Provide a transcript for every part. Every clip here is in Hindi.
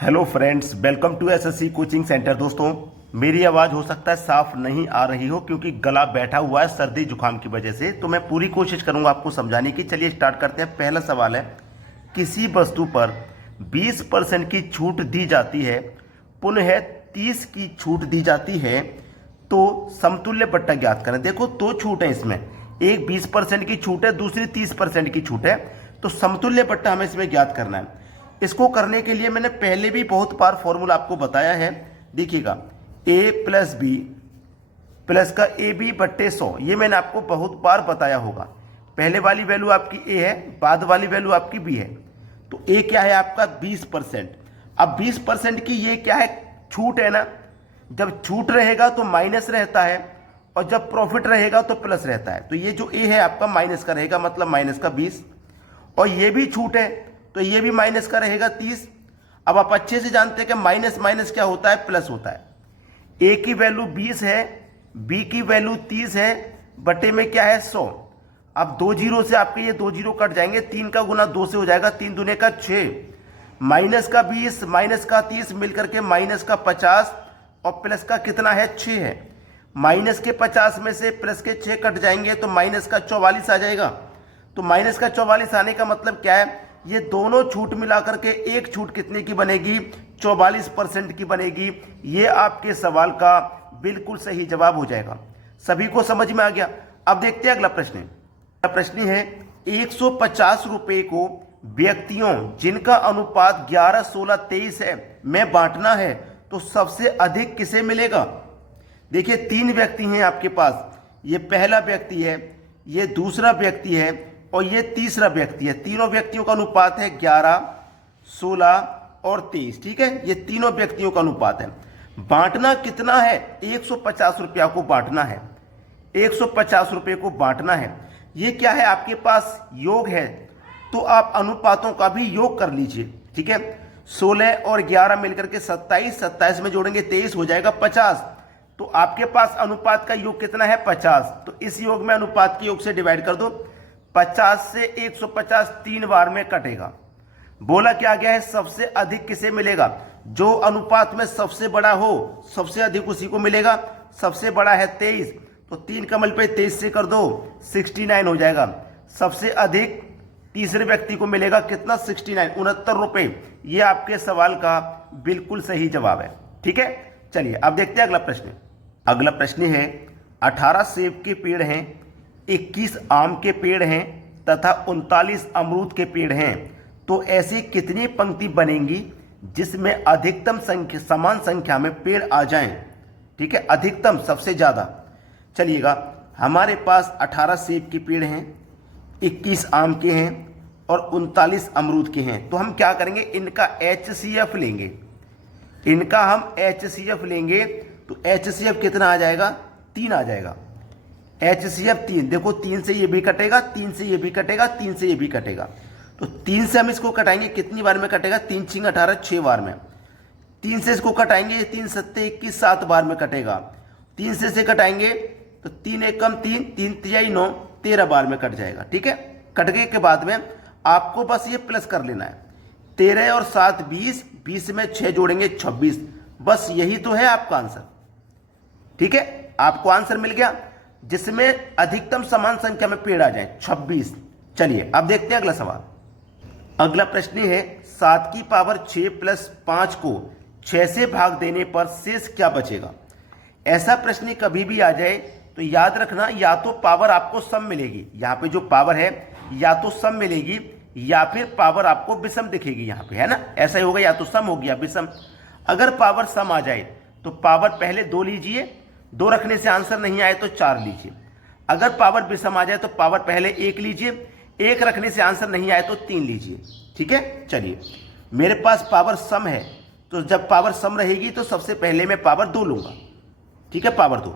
Hello friends, welcome to SSC coaching centre. दोस्तों, मेरी आवाज़ हो सकता है साफ नहीं आ रही हो क्योंकि गला बैठा हुआ है सर्दी जुकाम की वजह से, तो मैं पूरी कोशिश करूंगा आपको समझाने की। चलिए स्टार्ट करते हैं। पहला सवाल है, किसी वस्तु पर 20% की छूट दी जाती है, पुनः 30 की छूट दी जाती है, तो समतुल्य पट्टा ज्ञात करें। देखो, दो छूट है इसमें, एक 20% की छूट है, दूसरी 30% की छूट है, तो समतुल्य पट्टा हमें इसमें ज्ञात करना है। इसको करने के लिए मैंने पहले भी बहुत बार फॉर्मूला आपको बताया है। देखिएगा, a प्लस बी प्लस का ए बी बट्टे 100, ये मैंने आपको बहुत बार बताया होगा। पहले वाली वैल्यू आपकी a है, बाद वाली वैल्यू आपकी b है। तो a क्या है आपका 20%। अब 20% की ये क्या है, छूट है ना। जब छूट रहेगा तो माइनस रहता है, और जब प्रॉफिट रहेगा तो प्लस रहता है। तो ये जो a है आपका माइनस का रहेगा, मतलब माइनस का 20, और ये भी छूट है तो ये भी माइनस का रहेगा 30। अब आप अच्छे से जानते हैं कि माइनस माइनस क्या होता है, प्लस होता है। ए की वैल्यू 20 है, बी की वैल्यू 30 है, बटे में क्या है 100। अब दो जीरो से आपके ये दो जीरो कट जाएंगे, 3 का गुना 2 से हो जाएगा, 3 दूने का 6, माइनस का 20 माइनस का 30 मिलकर के माइनस का 50, और प्लस का कितना है 6 है। माइनस के 50 में से प्लस के 6 कट जाएंगे तो माइनस का 44 आ जाएगा। तो माइनस का 44 आने का मतलब क्या है, ये दोनों छूट मिलाकर के एक छूट कितने की बनेगी, 44% की बनेगी। ये आपके सवाल का बिल्कुल सही जवाब हो जाएगा। सभी को समझ में आ गया। अब देखते हैं अगला प्रश्न। अगला प्रश्न है, 150 रुपए को व्यक्तियों जिनका अनुपात 11, 16, 23 है में बांटना है, तो सबसे अधिक किसे मिलेगा। देखिए, 3 व्यक्ति हैं आपके पास, ये पहला व्यक्ति है, ये दूसरा व्यक्ति है, और ये तीसरा व्यक्ति है। तीनों व्यक्तियों का अनुपात है 11, 16 और 23। ठीक है, ये तीनों व्यक्तियों का अनुपात है। बांटना कितना है, 150 रुपया को बांटना है, 150 रुपये को बांटना है। ये क्या है आपके पास, योग है, तो आप अनुपातों का भी योग कर लीजिए। ठीक है, 16 और 11 मिलकर के 27, 27 में जोड़ेंगे 23, हो जाएगा 50। तो आपके पास अनुपात का योग कितना है, 50। तो इस योग में अनुपात के योग से डिवाइड कर दो। 50 से 150 3 बार में कटेगा। बोला क्या गया है, सबसे अधिक किसे मिलेगा, जो अनुपात में सबसे बड़ा हो, सबसे अधिक उसी को मिलेगा। सबसे बड़ा है 23, तो 3 का मल्टीप्लाई 23 से कर दो, 69 हो जाएगा। सबसे अधिक तीसरे व्यक्ति को मिलेगा कितना, 69, 69 रुपए। ये आपके सवाल का बिल्कुल सही जवाब है। ठीक है, चलिए अब देखते हैं अगला प्रश्न। अगला प्रश्न है, 18 सेब के पेड़ हैं, 21 आम के पेड़ हैं तथा 39 अमरूद के पेड़ हैं, तो ऐसी कितनी पंक्ति बनेंगी जिसमें अधिकतम संख्या समान संख्या में पेड़ आ जाएं। ठीक है, अधिकतम सबसे ज्यादा। चलिएगा, हमारे पास 18 सेब के पेड़ हैं, 21 आम के हैं और 39 अमरूद के हैं। तो हम क्या करेंगे, इनका HCF लेंगे। इनका हम HCF लेंगे, तो HCF कितना आ जाएगा, 3 आ जाएगा। HCF 3, देखो 3 से ये भी कटेगा, 3 से ये भी कटेगा, 3 से ये भी कटेगा। तो 3 से हम इसको कटाएंगे, कितनी बार में कटेगा, 3 6 18, 6 बार में। 3 से इसको कटाएंगे, 3 7 21, 7 बार में कटेगा। 3 से कटाएंगे तो 3 1 कम 3, 3 3 9, 13 बार में कट जाएगा। ठीक है, कटने के बाद में आपको बस ये प्लस कर लेना है। 13 और 7 20, 20 में 6 जोड़ेंगे 26। बस यही तो है आपका आंसर। ठीक है, आपको आंसर मिल गया जिसमें अधिकतम समान संख्या में पेड़ आ जाए, 26। चलिए अब देखते हैं अगला सवाल। अगला प्रश्न है, 7 की पावर 6 प्लस 5 को 6 से भाग देने पर शेष क्या बचेगा। ऐसा प्रश्न कभी भी आ जाए तो याद रखना, या तो पावर आपको सम मिलेगी, यहाँ पे जो पावर है या तो सम मिलेगी, या फिर पावर आपको विषम दिखेगी। यहाँ पे है ना, ऐसा ही होगा, या तो सम हो गया विषम। अगर पावर सम आ जाए तो पावर पहले 2 लीजिए, 2 रखने से आंसर नहीं आए तो 4 लीजिए। अगर पावर विषम आ जाए तो पावर पहले 1 लीजिए, 1 रखने से आंसर नहीं आए तो 3 लीजिए। ठीक है, चलिए मेरे पास पावर सम है, तो जब पावर सम रहेगी तो सबसे पहले मैं पावर 2 लूंगा। ठीक है, पावर 2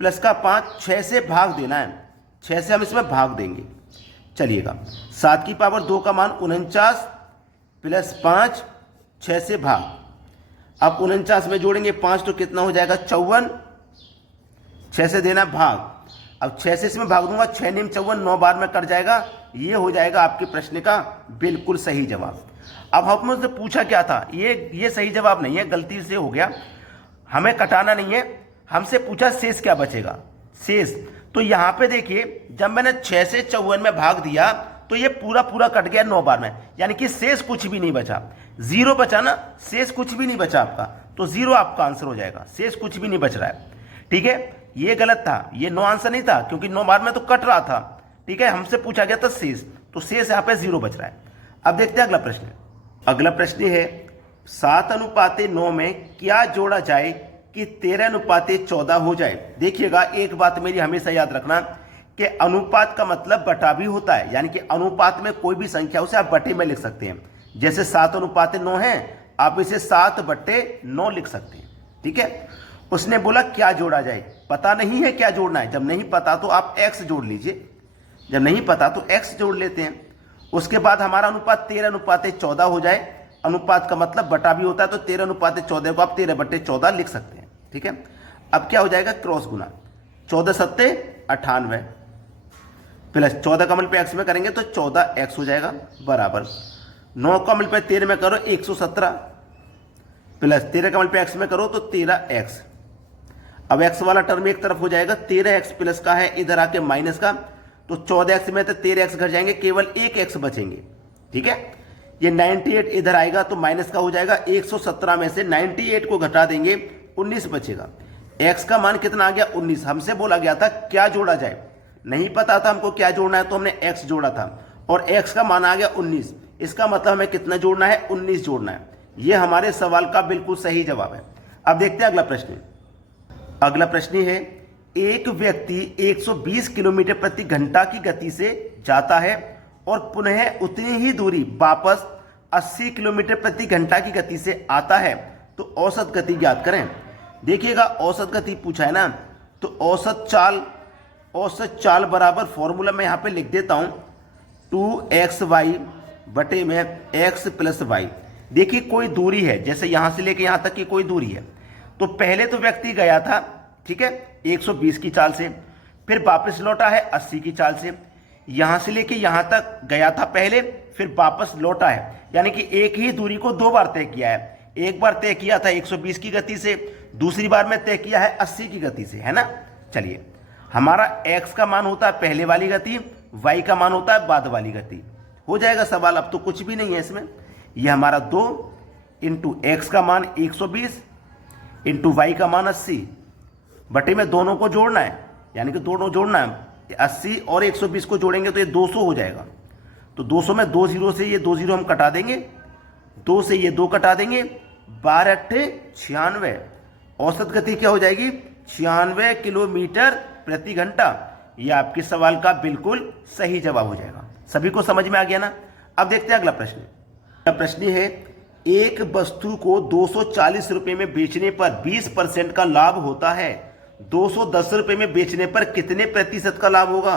प्लस का 5, 6 से भाग देना है, 6 से हम इसमें भाग देंगे। चलिएगा, 7 की पावर 2 का मान 49 प्लस 5, 6 से भाग। अब 49 में जोड़ेंगे 5 तो कितना हो जाएगा, 54। 6 से देना भाग, अब 6 से इसमें भाग दूंगा, 6 निम 54, 9 बार में कट जाएगा। ये हो जाएगा आपके प्रश्न का बिल्कुल सही जवाब। अब हम मुझसे पूछा क्या था, ये सही जवाब नहीं है, गलती से हो गया, हमें कटाना नहीं है, हमसे पूछा शेष क्या बचेगा, शेष। तो यहां पे देखिए जब मैंने 6 से 54 में भाग दिया तो ये पूरा पूरा कट गया 9 बार में, यानी कि शेष कुछ भी नहीं बचा, जीरो बचा ना, शेष कुछ भी नहीं बचा आपका, तो जीरो आपका आंसर हो जाएगा, शेष कुछ भी नहीं बच रहा है। ठीक है, ये गलत था, ये 9 आंसर नहीं था क्योंकि 9 बार में तो कट रहा था। ठीक है, हमसे पूछा गया था शेष, तो शेष यहाँ पे जीरो बच रहा है। अब देखते हैं अगला प्रश्न। अगला प्रश्न है 7:9 में क्या जोड़ा जाए कि 13:14 हो जाए। देखिएगा एक बात मेरी हमेशा याद रखना कि अनुपात का मतलब बटा भी होता है, यानी कि अनुपात में कोई भी संख्या उसे आप बटे में लिख सकते हैं। जैसे 7:9 है, आप इसे 7/9 लिख सकते हैं। ठीक है, उसने बोला क्या जोड़ा जाए, पता नहीं है क्या जोड़ना है। जब नहीं पता तो आप x जोड़ लीजिए, जब नहीं पता तो x जोड़ लेते हैं। उसके बाद हमारा अनुपात 13:14 हो जाए, अनुपात का मतलब बटा भी होता है, तो 13:14 को आप 13/14 लिख सकते हैं। ठीक है, अब क्या हो जाएगा, क्रॉस गुना, 14 सत्ते 98 प्लस 14 का मल्टीप्लाई x में करेंगे तो 14x हो जाएगा, बराबर 9 का मल्टीप्लाई 13 में करो 117 प्लस 13 का मल्टीप्लाई x में करो तो 13x। अब x वाला टर्म एक तरफ हो जाएगा, 13x प्लस का है इधर आके माइनस का, तो 14x में तो 13x घट जाएंगे, केवल एक x बचेंगे। ठीक है, ये 98 इधर आएगा तो माइनस का हो जाएगा, 117 में से 98 को घटा देंगे 19 बचेगा। x का मान कितना आ गया, 19। हमसे बोला गया था क्या जोड़ा जाए, नहीं पता था हमको क्या जोड़ना है तो हमने x जोड़ा था और x का मान आ गया 19। इसका मतलब हमें कितना जोड़ना है, 19 जोड़ना है। यह हमारे सवाल का बिल्कुल सही जवाब है। अब देखते हैं अगला प्रश्न। अगला प्रश्न है एक व्यक्ति 120 किलोमीटर प्रति घंटा की गति से जाता है और पुनः उतनी ही दूरी वापस 80 किलोमीटर प्रति घंटा की गति से आता है, तो औसत गति ज्ञात करें। देखिएगा औसत गति पूछा है ना, तो औसत चाल बराबर फॉर्मूला मैं यहां पे लिख देता हूं 2xy बटे में x प्लस वाई। देखिए कोई दूरी है, जैसे यहां से लेके यहां तक की कोई दूरी है, तो पहले तो व्यक्ति गया था, ठीक है, 120 की चाल से, फिर वापस लौटा है 80 की चाल से। यहां से लेके यहां तक गया था पहले, फिर वापस लौटा है, यानी कि एक ही दूरी को दो बार तय किया है। एक बार तय किया था 120 की गति से, दूसरी बार में तय किया है 80 की गति से, है ना। चलिए, हमारा x का मान होता है पहले वाली गति, y का मान होता है बाद वाली गति। हो जाएगा सवाल, अब तो कुछ भी नहीं है इसमें। यह हमारा 2 इंटू x का मान 120 इंटू y का मान 80 बटे में दोनों को जोड़ना है, यानी कि दोनों जोड़ना है, 80 और 120 को जोड़ेंगे तो ये 200 हो जाएगा। तो 200 में 2 जीरो से ये 2 जीरो हम कटा देंगे, 2 से ये 2 कटा देंगे, 12 × 96। औसत गति क्या हो जाएगी, 96 किलोमीटर प्रति घंटा। यह आपके सवाल का बिल्कुल सही जवाब हो जाएगा। सभी को समझ में आ गया ना। अब देखते हैं अगला प्रश्न। अगला प्रश्न है एक वस्तु को 240 रुपए में बेचने पर 20% का लाभ होता है, 210 रुपए में बेचने पर कितने प्रतिशत का लाभ होगा।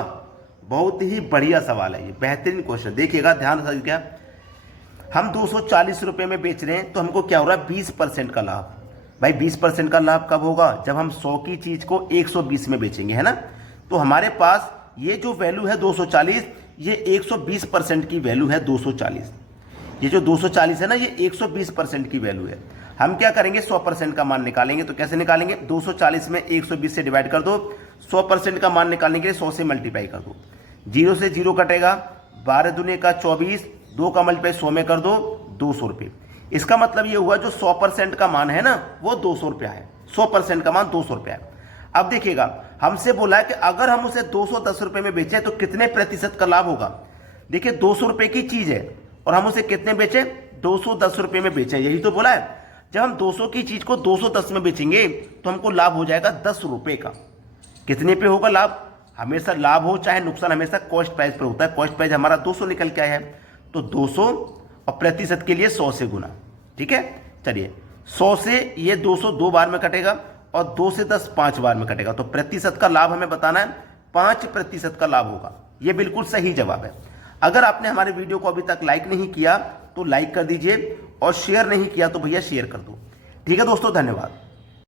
बहुत ही बढ़िया सवाल है ये, बेहतरीन क्वेश्चन। देखिएगा ध्यान से, क्या हम 240 रुपए में बेच रहे हैं तो हमको क्या हो रहा है, 20% का लाभ। भाई 20% का लाभ कब होगा, जब हम 100 की चीज को 120 में बेचेंगे, है ना। तो हमारे पास ये जो वैल्यू है 240, ये 120% की वैल्यू है 240। ये जो 240 है ना, ये 120% की वैल्यू है। हम क्या करेंगे, 100% का मान निकालेंगे। तो कैसे निकालेंगे, 240 में 120 से डिवाइड कर दो, 100% का मान निकालने के लिए 100 से मल्टीप्लाई कर दो, 0 से 0 कटेगा, 12 दूने का 24, 2 का मल्टीप्लाई 100 में कर दो, 200 रुपये। इसका मतलब ये हुआ जो 100% का मान है ना, वो 200 रुपया है। 100% का मान 200 रुपया है। अब देखिएगा हमसे बोला है कि अगर हम उसे 210 रुपये में बेचें तो कितने प्रतिशत का लाभ होगा। देखिए 200 रुपये की चीज है और हम उसे कितने बेचें, 210 रुपये में बेचें, यही तो बोला है। जब हम 200 की चीज को 210 में बेचेंगे तो हमको लाभ हो जाएगा 10 रुपये का। कितने पे होगा लाभ, हमेशा लाभ हो चाहे नुकसान, हमेशा कॉस्ट प्राइस पर होता है। कॉस्ट प्राइस हमारा 200 निकल के आया है, तो 200 और प्रतिशत के लिए 100 से गुना। ठीक है, चलिए 100 से ये 200 2 बार में कटेगा और 2 से 10 5 बार में कटेगा। तो प्रतिशत का लाभ हमें बताना है, 5% का लाभ होगा। ये बिल्कुल सही जवाब है। अगर आपने हमारे वीडियो को अभी तक लाइक नहीं किया तो लाइक कर दीजिए और शेयर नहीं किया तो भैया शेयर कर दो। ठीक है दोस्तों, धन्यवाद।